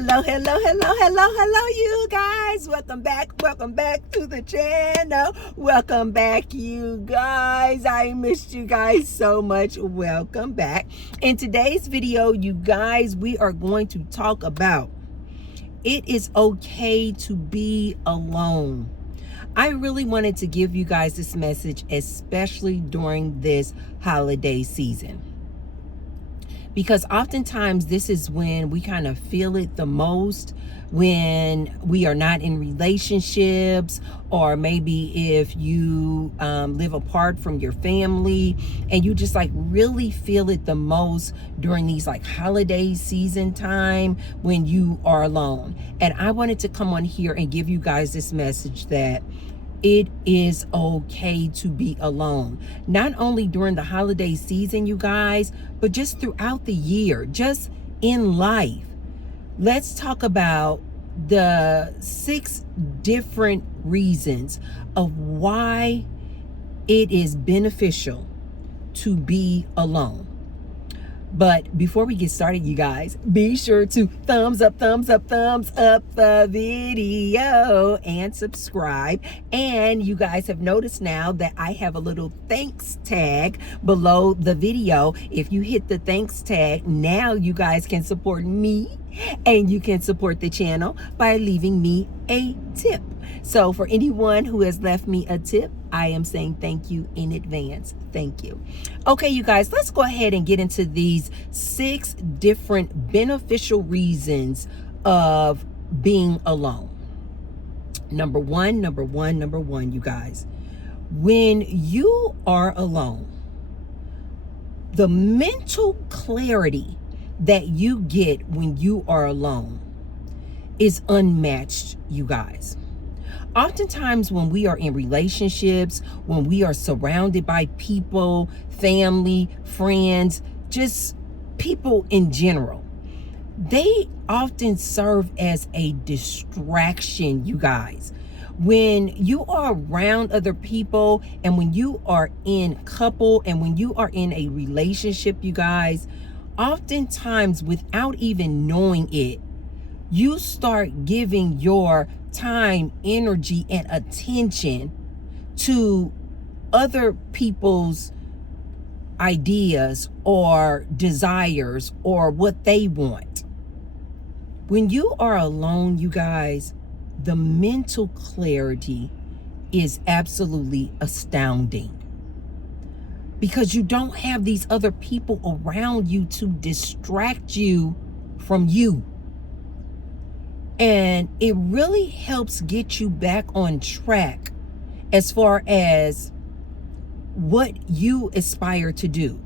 Hello, you guys. Welcome back to the channel. Welcome back, you guys. I missed you guys so much. Welcome back. In today's video, you guys, we are going to talk about it is okay to be alone. I really wanted to give you guys this message, especially during this holiday season, because oftentimes this is when we kind of feel it the most, when we are not in relationships, or maybe if you live apart from your family and you just like really feel it the most during these like holiday season time when you are alone. And I wanted to come on here and give you guys this message that it is okay to be alone, not only during the holiday season, you guys, but just throughout the year, just in life. Let's talk about the 6 different reasons of why it is beneficial to be alone. But before we get started, you guys, be sure to thumbs up the video and subscribe. And you guys have noticed now that I have a little thanks tag below the video. If you hit the thanks tag, now you guys can support me and you can support the channel by leaving me a tip. So for anyone who has left me a tip, I am saying thank you in advance. Thank you. Okay, you guys, let's go ahead and get into these 6 different beneficial reasons of being alone. Number one, you guys. When you are alone, the mental clarity that you get when you are alone is unmatched, you guys. Oftentimes when we are in relationships, when we are surrounded by people, family, friends, just people in general, they often serve as a distraction, you guys. When you are around other people and when you are in couple and when you are in a relationship, you guys, oftentimes without even knowing it, you start giving your time, energy, and attention to other people's ideas or desires or what they want. When you are alone, you guys, the mental clarity is absolutely astounding, because you don't have these other people around you to distract you from you. And it really helps get you back on track as far as what you aspire to do,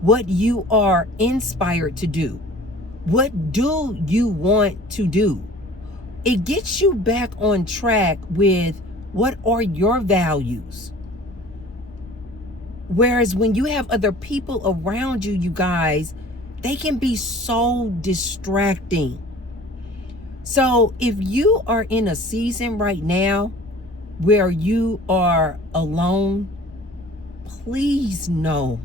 what you are inspired to do, what do you want to do. It gets you back on track with what are your values. Whereas when you have other people around you, you guys, they can be so distracting. So if you are in a season right now where you are alone, please know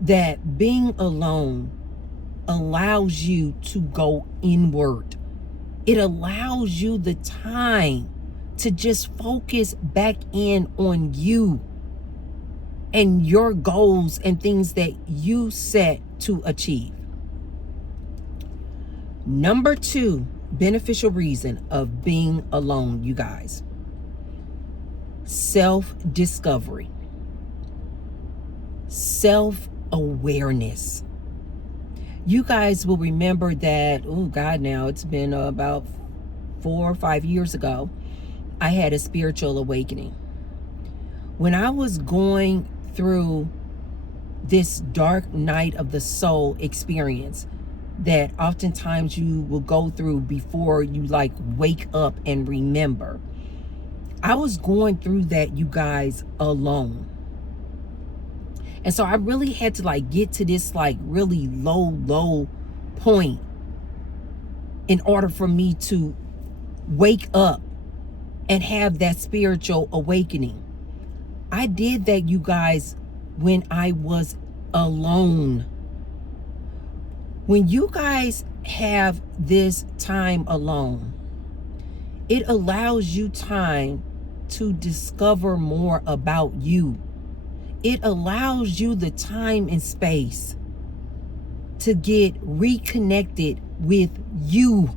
that being alone allows you to go inward. It allows you the time to just focus back in on you and your goals and things that you set to achieve. Number 2 beneficial reason of being alone, you guys. Self-discovery. Self-awareness. You guys will remember that, oh God, now it's been about 4 or 5 years ago, I had a spiritual awakening. When I was going through this dark night of the soul experience that oftentimes you will go through before you like wake up and remember, I was going through that, you guys, alone. And so I really had to like get to this like really low point in order for me to wake up and have that spiritual awakening. I did that, you guys, when I was alone. When you guys have this time alone, it allows you time to discover more about you. It allows you the time and space to get reconnected with you,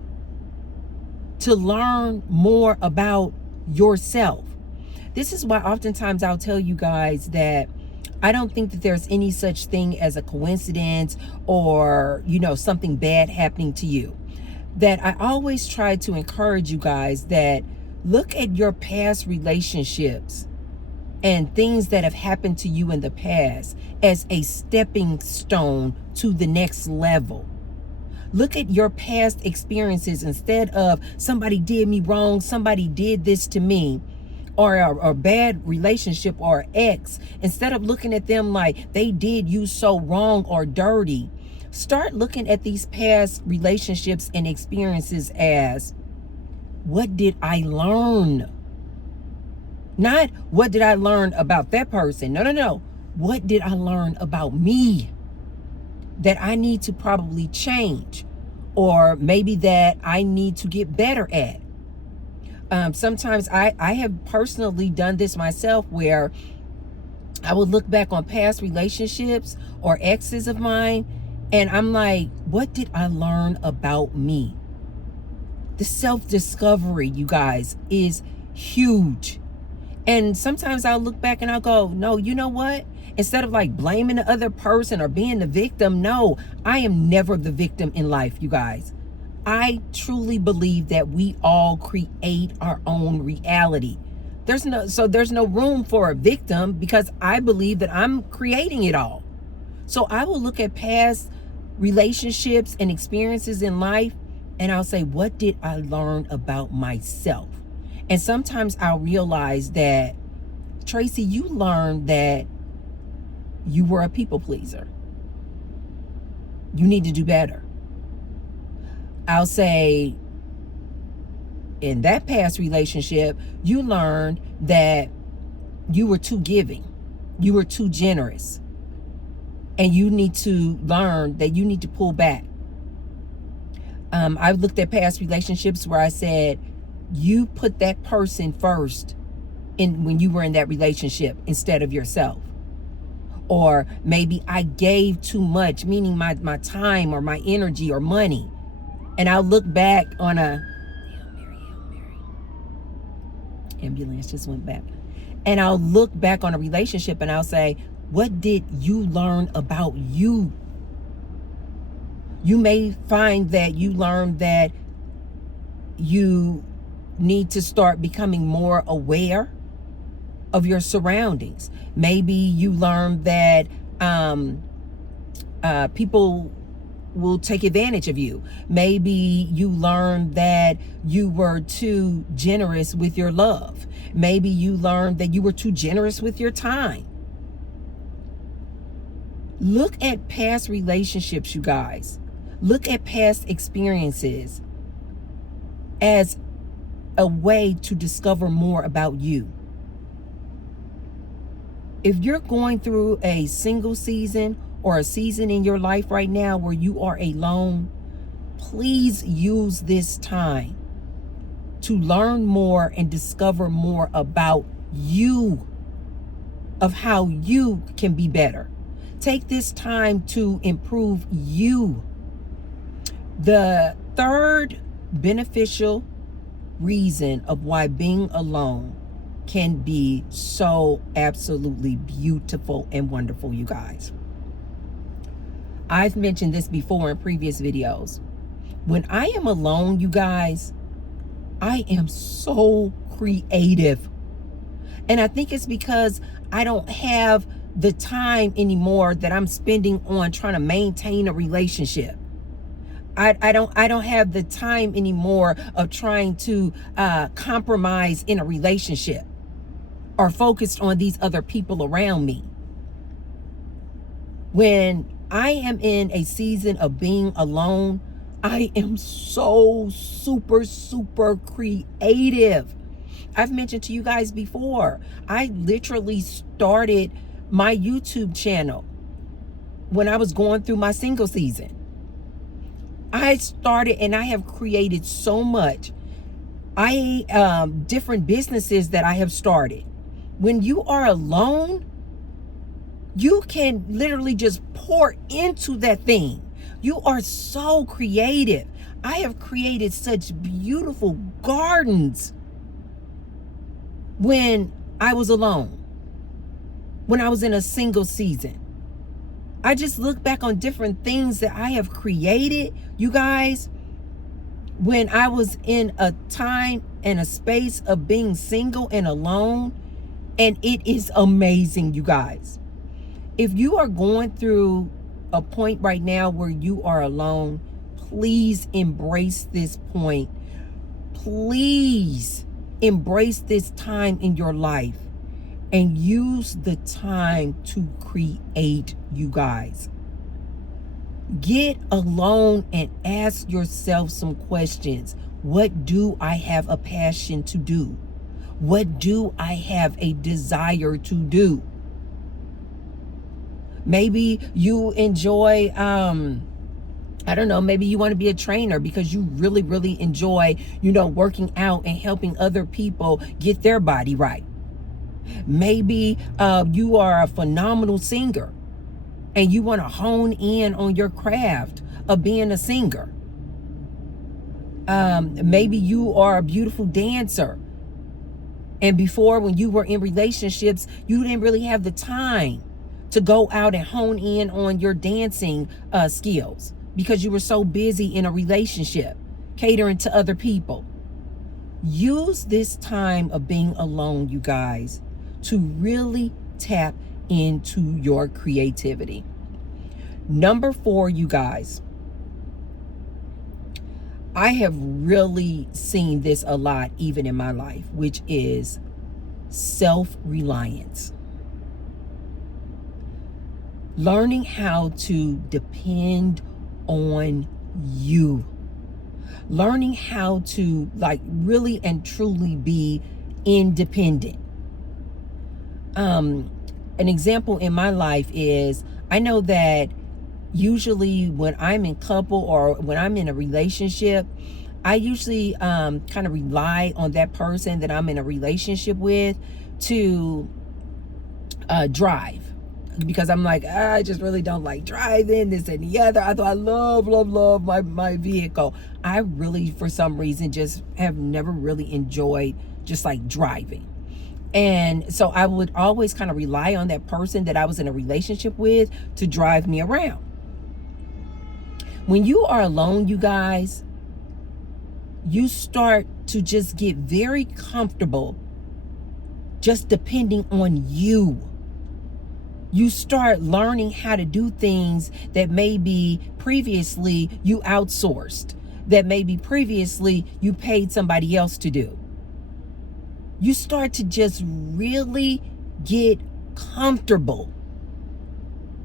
to learn more about yourself. This is why oftentimes I'll tell you guys that I don't think that there's any such thing as a coincidence or, something bad happening to you. That I always try to encourage you guys that look at your past relationships and things that have happened to you in the past as a stepping stone to the next level. Look at your past experiences instead of somebody did me wrong, somebody did this to me, or a bad relationship or ex. Instead of looking at them like they did you so wrong or dirty, start looking at these past relationships and experiences as, what did I learn? Not what did I learn about that person? No. What did I learn about me that I need to probably change, or maybe that I need to get better at? Sometimes I have personally done this myself, where I would look back on past relationships or exes of mine, and I'm like, what did I learn about me? The self-discovery, you guys, is huge. And sometimes I'll look back and I'll go, no, you know what? Instead of like blaming the other person or being the victim, no, I am never the victim in life, you guys. I truly believe that we all create our own reality. There's no room for a victim, because I believe that I'm creating it all. So I will look at past relationships and experiences in life, and I'll say, what did I learn about myself? And sometimes I'll realize that, Tracy, you learned that you were a people pleaser. You need to do better. I'll say, in that past relationship, you learned that you were too giving. You were too generous. And you need to learn that you need to pull back. I've looked at past relationships where I said, you put that person first when you were in that relationship instead of yourself. Or maybe I gave too much, meaning my time or my energy or money. And I'll look back on ambulance just went back. And I'll look back on a relationship and I'll say, what did you learn about you? You may find that you learned that you need to start becoming more aware of your surroundings. Maybe you learned that people will take advantage of you. Maybe you learned that you were too generous with your love. Maybe you learned that you were too generous with your time. Look at past relationships, you guys. Look at past experiences as a way to discover more about you. If you're going through a single season or a season in your life right now where you are alone, please use this time to learn more and discover more about you, of how you can be better. Take this time to improve you. The third beneficial reason of why being alone can be so absolutely beautiful and wonderful, you guys. I've mentioned this before in previous videos. When I am alone, you guys, I am so creative. And I think it's because I don't have the time anymore that I'm spending on trying to maintain a relationship. I don't have the time anymore of trying to compromise in a relationship or focused on these other people around me. When I am in a season of being alone, I am so super creative. I've mentioned to you guys before, I literally started my YouTube channel when I was going through my single season. I started and I have created so much. Different businesses that I have started. When you are alone, you can literally just pour into that thing. You are so creative. I have created such beautiful gardens when I was alone, when I was in a single season. I just look back on different things that I have created, you guys, when I was in a time and a space of being single and alone. And it is amazing, you guys. If you are going through a point right now where you are alone, please embrace this point. Please embrace this time in your life and use the time to create, you guys. Get alone and ask yourself some questions. What do I have a passion to do? What do I have a desire to do? Maybe you enjoy, I don't know, maybe you want to be a trainer because you really, really enjoy, working out and helping other people get their body right. Maybe you are a phenomenal singer and you want to hone in on your craft of being a singer. Maybe you are a beautiful dancer. And before, when you were in relationships, you didn't really have the time to go out and hone in on your dancing skills because you were so busy in a relationship, catering to other people. Use this time of being alone, you guys, to really tap into your creativity. Number 4, you guys, I have really seen this a lot even in my life, which is self-reliance. Learning how to depend on you. Learning how to really and truly be independent. An example in my life is, I know that usually when I'm in couple or when I'm in a relationship, I usually kind of rely on that person that I'm in a relationship with to drive. Because I'm like, I just really don't like driving, this and the other. I love my vehicle. I really, for some reason, just have never really enjoyed just like driving. And so I would always kind of rely on that person that I was in a relationship with to drive me around. When you are alone, you guys, you start to just get very comfortable just depending on you. You start learning how to do things that maybe previously you outsourced, that maybe previously you paid somebody else to do. You start to just really get comfortable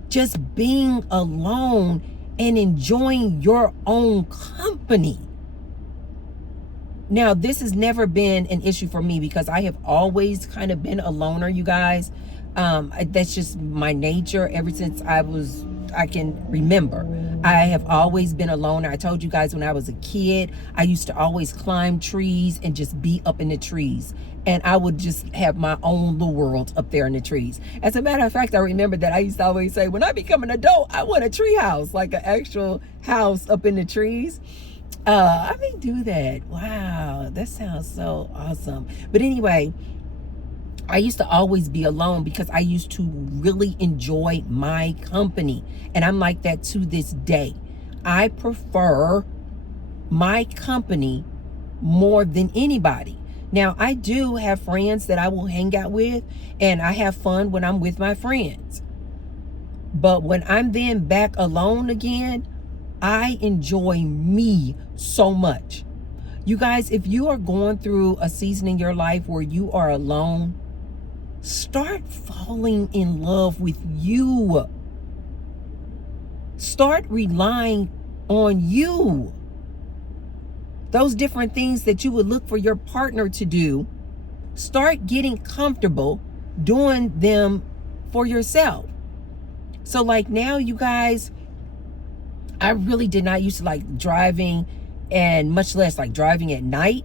just being alone and enjoying your own company. Now, this has never been an issue for me because I have always kind of been a loner, you guys. That's just my nature ever since I can remember. I have always been a loner. I told you guys when I was a kid, I used to always climb trees and just be up in the trees. And I would just have my own little world up there in the trees. As a matter of fact, I remember that I used to always say, when I become an adult, I want a tree house, like an actual house up in the trees. I may do that. Wow, that sounds so awesome. But anyway, I used to always be alone because I used to really enjoy my company. And I'm like that to this day. I prefer my company more than anybody. Now, I do have friends that I will hang out with, and I have fun when I'm with my friends. But when I'm then back alone again, I enjoy me so much. You guys, if you are going through a season in your life where you are alone, start falling in love with you. Start relying on you. Those different things that you would look for your partner to do, start getting comfortable doing them for yourself. So like now, you guys, I really did not used to like driving, and much less like driving at night.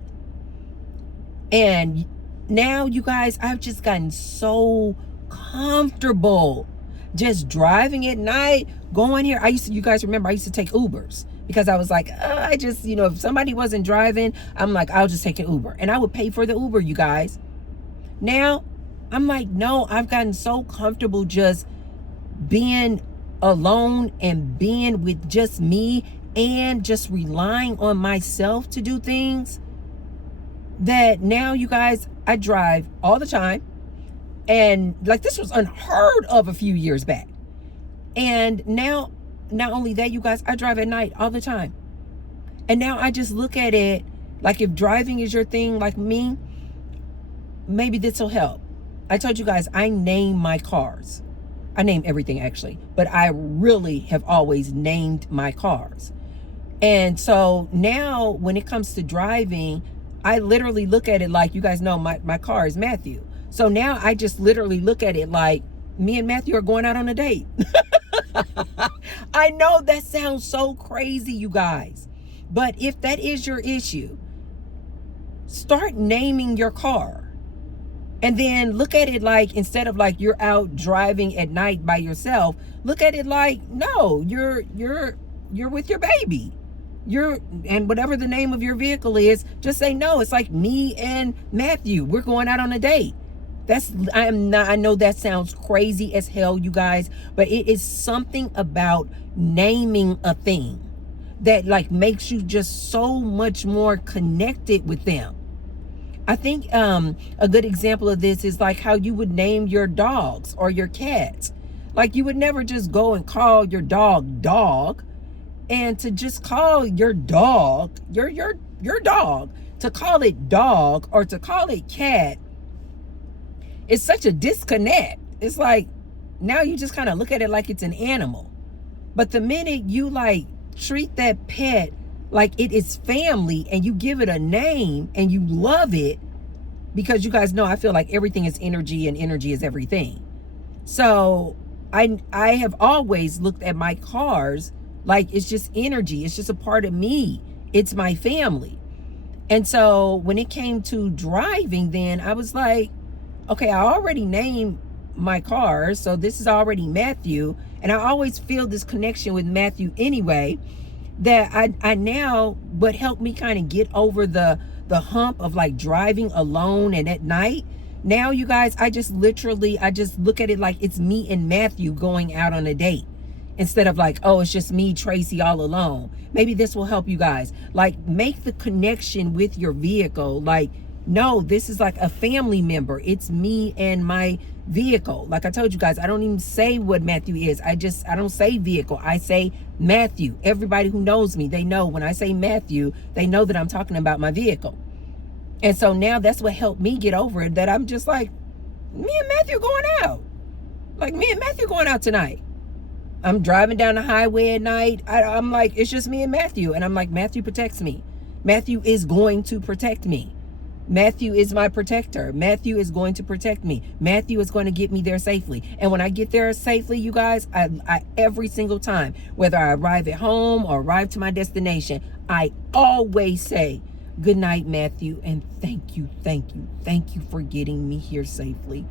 And now, you guys, I've just gotten so comfortable just driving at night, going here. You guys remember, I used to take Ubers because I was like, I just, if somebody wasn't driving, I'm like, I'll just take an Uber. And I would pay for the Uber, you guys. Now, I'm like, no, I've gotten so comfortable just being alone and being with just me and just relying on myself to do things, that now, you guys, I drive all the time. And like, this was unheard of a few years back. And now, not only that, you guys, I drive at night all the time. And now I just look at it like, if driving is your thing like me, maybe this will help. I told you guys, I name my cars. I name everything actually, but I really have always named my cars. And so now when it comes to driving, I literally look at it like, you guys know my car is Matthew. So now I just literally look at it like me and Matthew are going out on a date. I know that sounds so crazy, you guys. But if that is your issue, start naming your car. And then look at it like, instead of like you're out driving at night by yourself, look at it like, no, you're with your baby. And whatever the name of your vehicle is, just say, no, it's like me and Matthew. We're going out on a date. I know that sounds crazy as hell, you guys, but it is something about naming a thing that like makes you just so much more connected with them. I think a good example of this is like how you would name your dogs or your cats. Like, you would never just go and call your dog. And to just call your dog, your dog, to call it dog or to call it cat, it's such a disconnect. It's like, now you just kind of look at it like it's an animal. But the minute you like treat that pet like it is family and you give it a name and you love it, because you guys know I feel like everything is energy and energy is everything. So I have always looked at my cars like it's just energy. It's just a part of me. It's my family. And so when it came to driving, then I was like, okay, I already named my car, so this is already Matthew. And I always feel this connection with Matthew anyway, that I now, what helped me kind of get over the hump of like driving alone and at night. Now, you guys, I just look at it like it's me and Matthew going out on a date, instead of like, oh, it's just me, Tracy, all alone. Maybe this will help you guys. Like, make the connection with your vehicle. Like, no, this is like a family member. It's me and my vehicle. Like I told you guys, I don't even say what Matthew is. I don't say vehicle. I say Matthew. Everybody who knows me, they know when I say Matthew, they know that I'm talking about my vehicle. And so now that's what helped me get over it, that I'm just like, me and Matthew going out. Like, me and Matthew going out tonight. I'm driving down the highway at night. I'm like, it's just me and Matthew. And I'm like, Matthew protects me. Matthew is going to protect me. Matthew is my protector. Matthew is going to protect me. Matthew is going to get me there safely. And when I get there safely, you guys, I every single time, whether I arrive at home or arrive to my destination, I always say, good night, Matthew, and thank you for getting me here safely.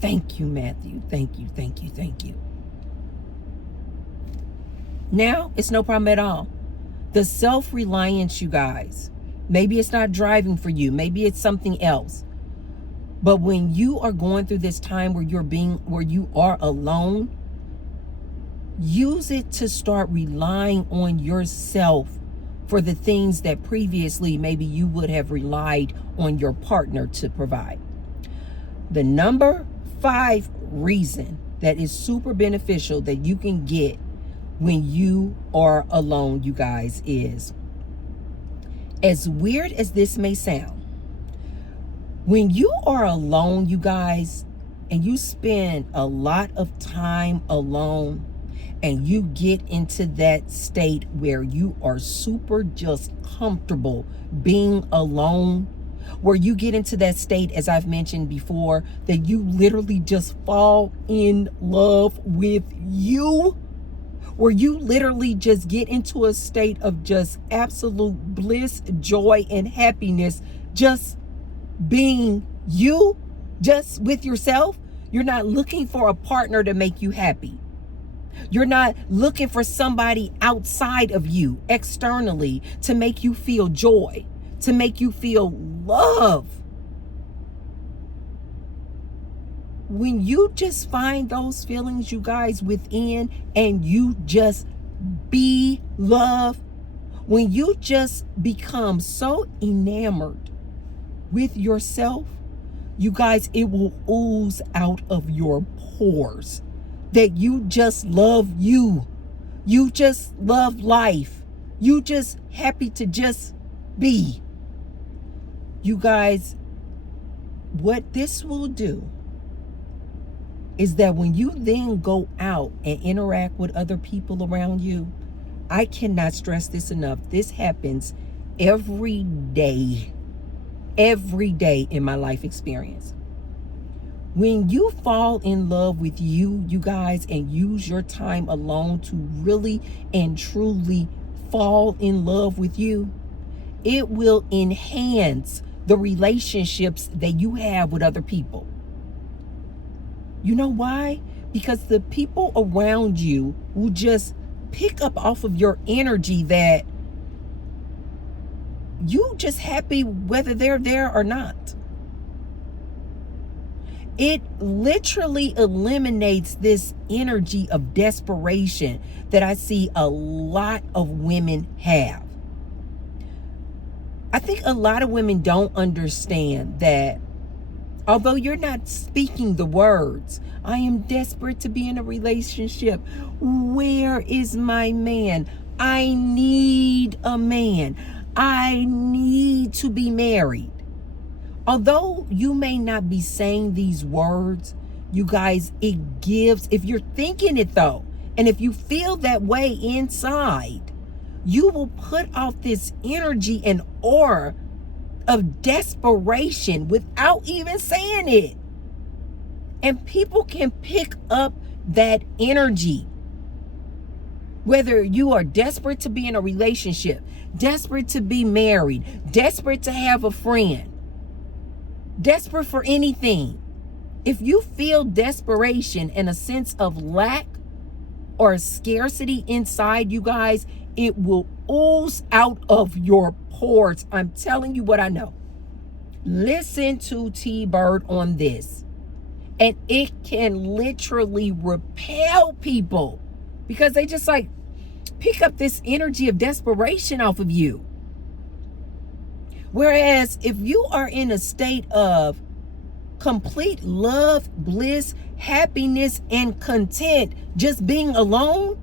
Thank you, Matthew. Thank you. Now, it's no problem at all. The self-reliance, you guys, maybe it's not driving for you. Maybe it's something else. But when you are going through this time where you are alone, use it to start relying on yourself for the things that previously maybe you would have relied on your partner to provide. The number 5 reason that is super beneficial that you can get when you are alone, you guys, is, as weird as this may sound, when you are alone, you guys, and you spend a lot of time alone, and you get into that state where you are super just comfortable being alone, where you get into that state, as I've mentioned before, that you literally just fall in love with you, where you literally just get into a state of just absolute bliss, joy, and happiness, just being you, just with yourself. You're not looking for a partner to make you happy. You're not looking for somebody outside of you, externally, to make you feel joy, to make you feel love. When you just find those feelings, you guys, within, and you just be love, when you just become so enamored with yourself, you guys, it will ooze out of your pores that you just love you. You just love life. You just happy to just be. You guys, what this will do is that when you then go out and interact with other people around you, I cannot stress this enough. This happens every day in my life experience. When you fall in love with you guys, and use your time alone to really and truly fall in love with you, it will enhance the relationships that you have with other people. You know why? Because the people around you will just pick up off of your energy that you just happy whether they're there or not. It literally eliminates this energy of desperation that I see a lot of women have. I think a lot of women don't understand that although you're not speaking the words, I am desperate to be in a relationship. Where is my man? I need a man. I need to be married. Although you may not be saying these words, you guys, it gives, if you're thinking it though, and if you feel that way inside, you will put off this energy and aura of desperation without even saying it. And people can pick up that energy. Whether you are desperate to be in a relationship, desperate to be married, desperate to have a friend, desperate for anything. If you feel desperation and a sense of lack or scarcity inside you guys, it will ooze out of your pores. I'm telling you what I know. Listen to T-Bird on this. And it can literally repel people because they just like pick up this energy of desperation off of you. Whereas if you are in a state of complete love, bliss, happiness, and content, just being alone,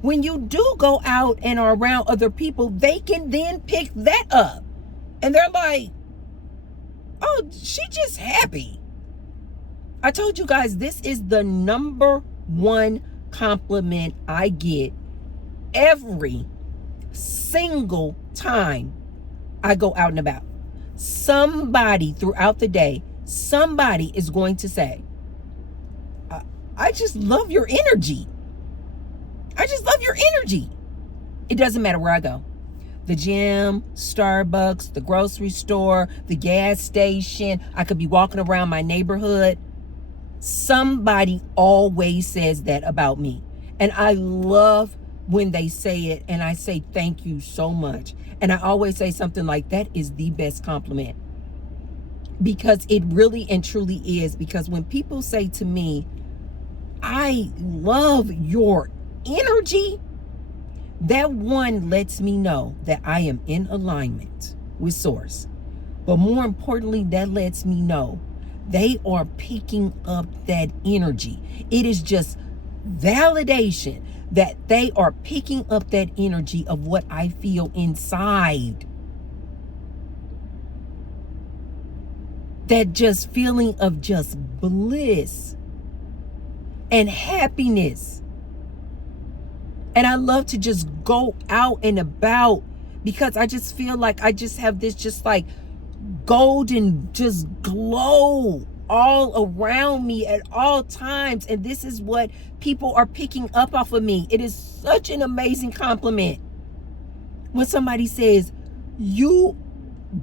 when you do go out and are around other people, they can then pick that up. And they're like, oh, she just happy. I told you guys, this is the number one compliment I get every single time I go out and about. Somebody throughout the day, somebody is going to say, I just love your energy. I just love your energy. It doesn't matter where I go. The gym, Starbucks, the grocery store, the gas station. I could be walking around my neighborhood. Somebody always says that about me. And I love when they say it, and I say thank you so much. And I always say something like, that is the best compliment. Because it really and truly is. Because when people say to me, I love your energy, that one lets me know that I am in alignment with Source. But more importantly, that lets me know they are picking up that energy. It is just validation that they are picking up that energy of what I feel inside. That just feeling of just bliss and happiness. And I love to just go out and about because I just feel like I just have this just like golden just glow all around me at all times. And this is what people are picking up off of me. It is such an amazing compliment when somebody says, you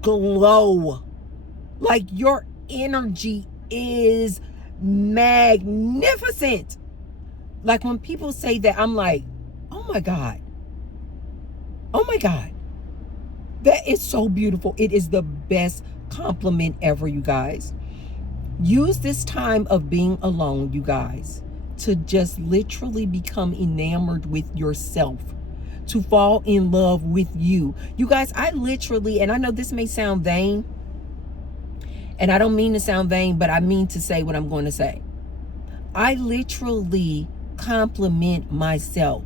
glow. Like your energy is magnificent. Like when people say that, I'm like, oh my God. Oh my God. That is so beautiful. It is the best compliment ever, you guys. Use this time of being alone, you guys, to just literally become enamored with yourself, to fall in love with you. You guys, I literally, and I know this may sound vain, and I don't mean to sound vain, but I mean to say what I'm going to say. I literally compliment myself.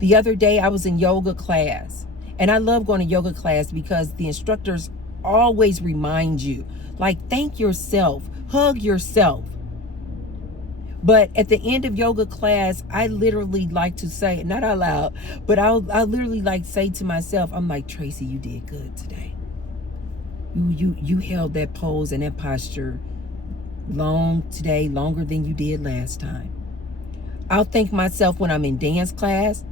The other day I was in yoga class, and I love going to yoga class because the instructors always remind you, like, thank yourself, hug yourself. But at the end of yoga class, I literally like to say, not out loud, but I'll literally like say to myself, I'm like, Tracy, you did good today. You held that pose and that posture long today, longer than you did last time. I'll thank myself when I'm in dance class.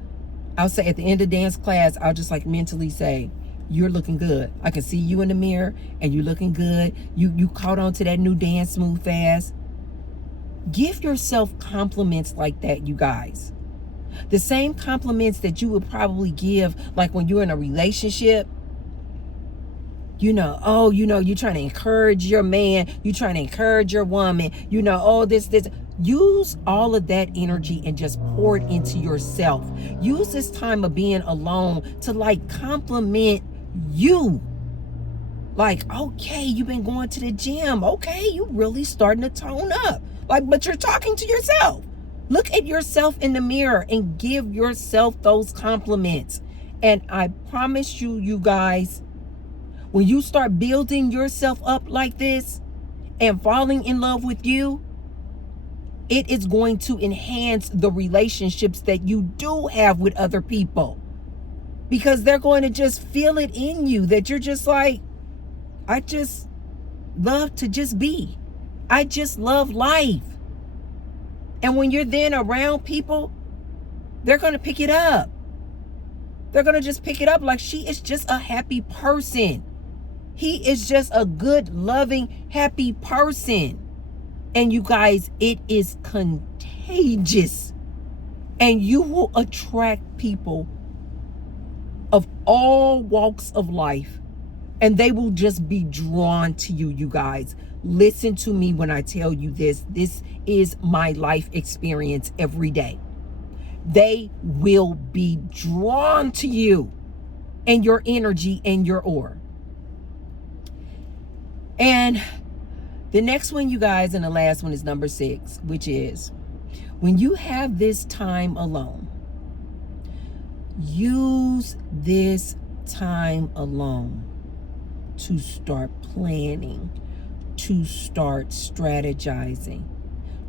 I'll say at the end of dance class, I'll just like mentally say, you're looking good. I can see you in the mirror and you're looking good. You caught on to that new dance move fast. Give yourself compliments like that, you guys. The same compliments that you would probably give like when you're in a relationship. You're trying to encourage your man. You're trying to encourage your woman. This. Use all of that energy and just pour it into yourself. Use this time of being alone to like compliment you. Like, okay, you've been going to the gym. Okay, you really starting to tone up. Like, but you're talking to yourself. Look at yourself in the mirror and give yourself those compliments. And I promise you, you guys, when you start building yourself up like this and falling in love with you, it is going to enhance the relationships that you do have with other people, because they're going to just feel it in you that you're just like, I just love to just be. I just love life. And when you're then around people, they're going to pick it up. They're going to just pick it up like she is just a happy person. He is just a good, loving, happy person. And you guys, it is contagious. And you will attract people of all walks of life. And they will just be drawn to you, you guys. Listen to me when I tell you this. This is my life experience every day. They will be drawn to you and your energy and your aura. And the next one, you guys, and the last one is number 6, which is when you have this time alone, use this time alone to start planning, to start strategizing,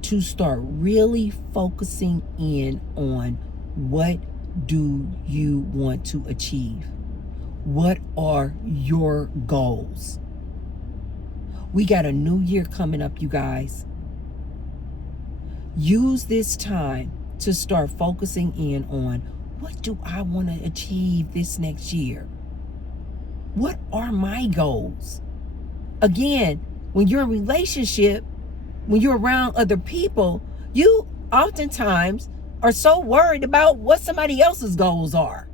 to start really focusing in on what do you want to achieve? What are your goals? We got a new year coming up, you guys. Use this time to start focusing in on what do I want to achieve this next year? What are my goals? Again, when you're in a relationship, when you're around other people, you oftentimes are so worried about what somebody else's goals are,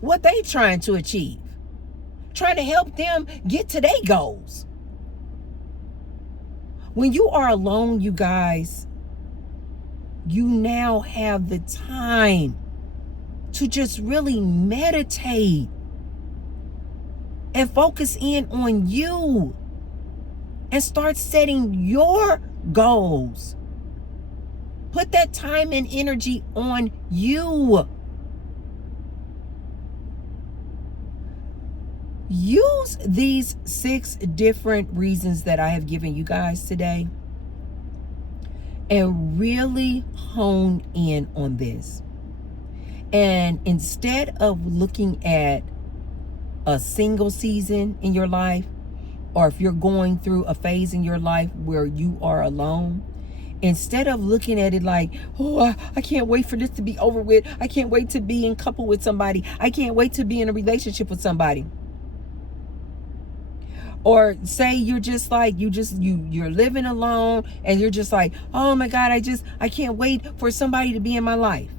what they trying to achieve, trying to help them get to their goals. When you are alone, you guys, you now have the time to just really meditate and focus in on you and start setting your goals. Put that time and energy on you. Use these 6 different reasons that I have given you guys today and really hone in on this. And instead of looking at a single season in your life, or if you're going through a phase in your life where you are alone, instead of looking at it like, oh, I can't wait for this to be over with. I can't wait to be in couple with somebody. I can't wait to be in a relationship with somebody. Or say you're just like, you're living alone and you're just like, oh my God, I can't wait for somebody to be in my life.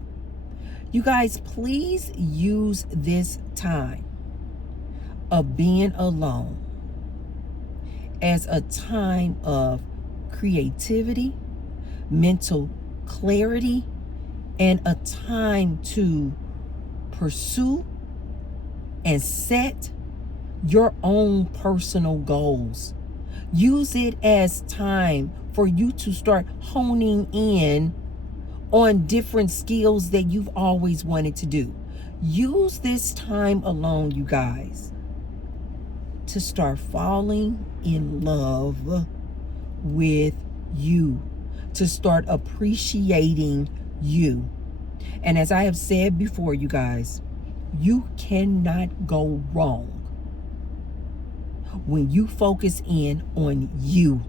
You guys, please use this time of being alone as a time of creativity, mental clarity, and a time to pursue and set your own personal goals. Use it as time for you to start honing in on different skills that you've always wanted to do. Use this time alone, you guys, to start falling in love with you, to start appreciating you. And as I have said before, you guys, you cannot go wrong when you focus in on you.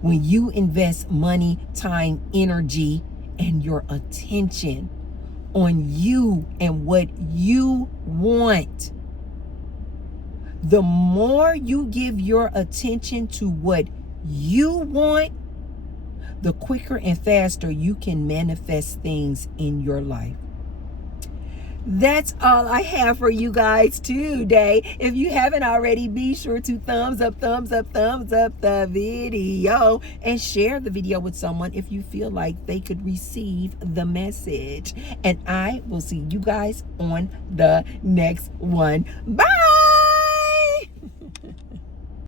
When you invest money, time, energy, and your attention on you and what you want. The more you give your attention to what you want, the quicker and faster you can manifest things in your life. That's all I have for you guys today. If you haven't already, be sure to thumbs up the video and share the video with someone if you feel like they could receive the message. And I will see you guys on the next one. Bye.